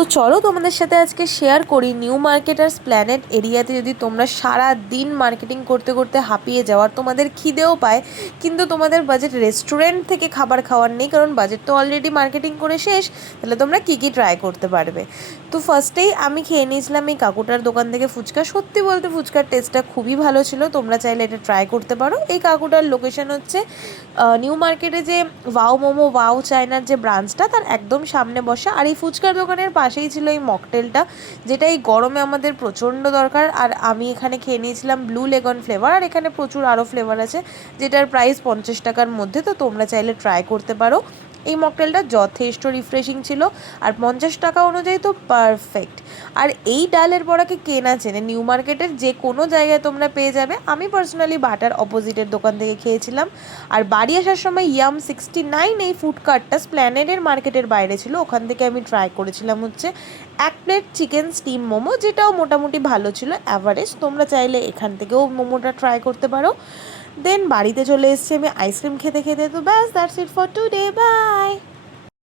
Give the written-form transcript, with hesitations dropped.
তো চলো তোমাদের সাথে আজকে শেয়ার করি নিউ মার্কেটার্স প্ল্যানেট এরিয়াতে যদি তোমরা সারা দিন মার্কেটিং করতে করতে হাঁপিয়ে যাও আর তোমাদের খিদেও পায়, কিন্তু তোমাদের বাজেট রেস্টুরেন্ট থেকে খাবার খাওয়ার নেই, কারণ বাজেট তো অলরেডি মার্কেটিং করে শেষ, তাহলে তোমরা কী কী ট্রাই করতে পারবে। তো ফার্স্টেই আমি খেয়ে নিয়েছিলাম এই কাকুটার দোকান থেকে ফুচকা। সত্যি বলতে ফুচকার টেস্টটা খুবই ভালো ছিল, তোমরা চাইলে এটা ট্রাই করতে পারো। এই কাকুটার লোকেশন হচ্ছে নিউ মার্কেটে যে ওয়াও মোমো ওয়াও চায়নার যে ব্রাঞ্চটা, তার একদম সামনে বসা। আর এই ফুচকার দোকানের পাশেই ছিল এই মকটেলটা, যেটা এই গরমে আমাদের প্রচণ্ড দরকার। আর আমি এখানে খেয়ে নিয়েছিলাম ব্লু লেগন ফ্লেভার, আর এখানে প্রচুর আরও ফ্লেভার আছে যেটার প্রাইস 50 টাকার মধ্যে, তো তোমরা চাইলে ট্রাই করতে পারো। এই মকটেলটা যথেষ্ট রিফ্রেশিং ছিল, আর 50 টাকা অনুযায়ী তো পারফেক্ট। আর এই ডালের বড়াকে কে না চেনে, নিউ মার্কেটের যে কোনো জায়গায় তোমরা পেয়ে যাবে। আমি পার্সোনালি বাটার অপোজিটের দোকান থেকে খেয়েছিলাম। আর বাড়ি আসার সময় ইয়াম 69 এই ফুড কার্টটা স্প্ল্যানেডের মার্কেটের বাইরে ছিল, ওখান থেকে আমি ট্রাই করেছিলাম হচ্ছে 1 প্লেট চিকেন স্টিম মোমো, যেটাও মোটামুটি ভালো ছিল, অ্যাভারেজ। তোমরা চাইলে এখান থেকেও মোমোটা ট্রাই করতে পারো। দেন বাড়িতে চলে এসেছি আমি আইসক্রিম খেতে খেতে। তো ব্যাস, that's it for today, by.